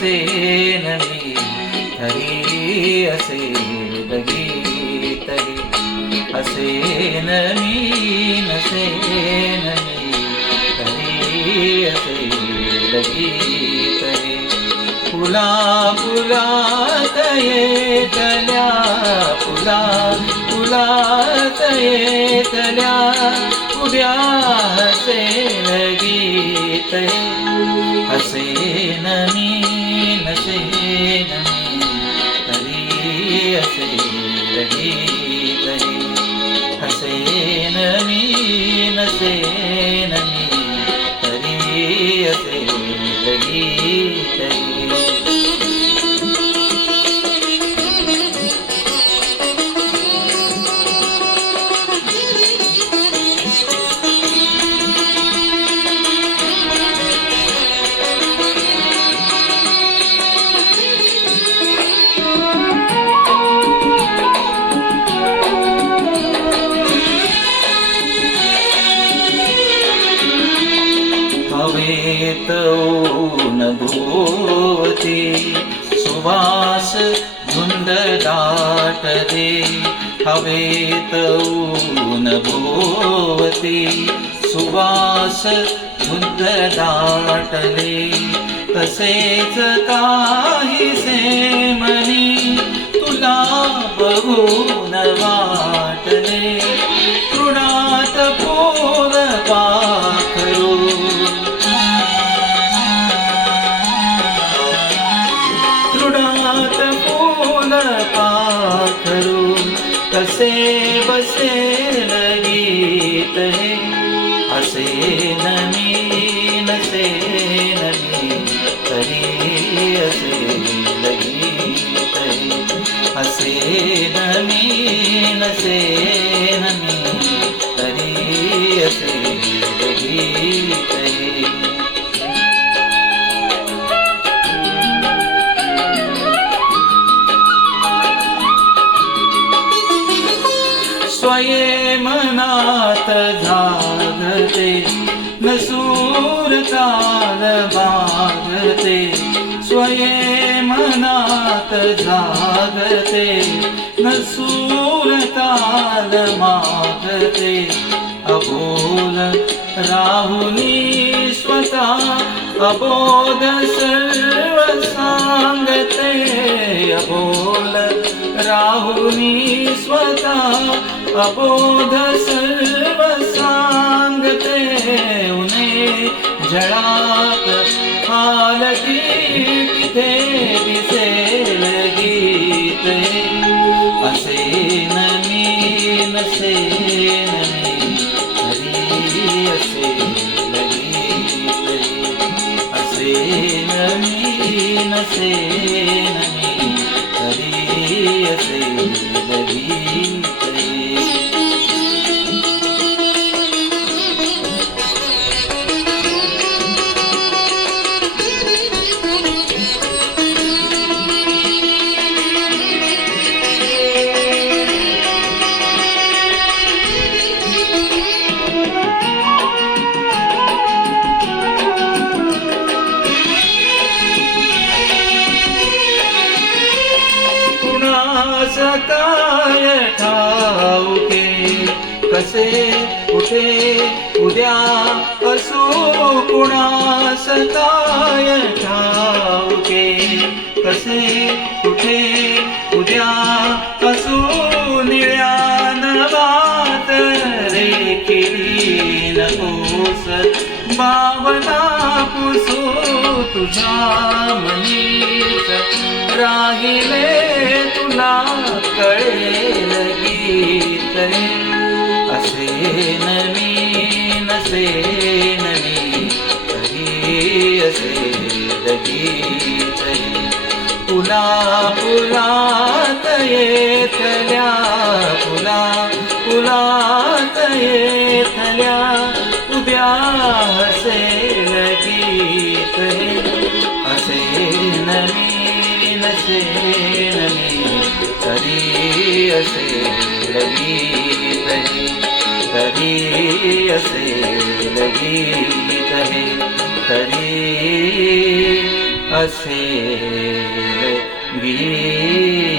असे मी हरी असे गीतरी असेन मी नसे नवी हरी असे गीतरी फुला फुला तये तल्या फुला फुला तये तल्या उद्या लगी गीत हसेन नमी नसेन श्वेत ऊन भोवती सुवास धुंद दाटले हवेत ऊन भोवती सुवास धुंद दाटले तसेच का कसे बसे लगीत हे असे नमी मनात जागते न सूरताल भागते स्वये मनात जागते न सूरताल मागते। अबोल राहु स्वता अबोधर् सागते। अबोध राहुनी स्वता अपोध सर्वते उे जरात असे न मीनसेन असे लीत असे असेन मीन सेन मी हरी असे गीत काय ठाऊके. कसे कुठे उद्या असो कुणास काय ठाऊके. कसे कुठे उद्या असो निळ्या नवात रे केली नकोस. बावना पुसो तुझ्या मनीस. राहिले तुला कळेल गीत. असे नवी नसे नवी तरी असे गीत. पुला पुला येतल्या फुला फुलात येतल्या उद्या हसेल गीत. असे नवी नसे नवी तरी असे गीत तरी असे गीत तरी असे गीत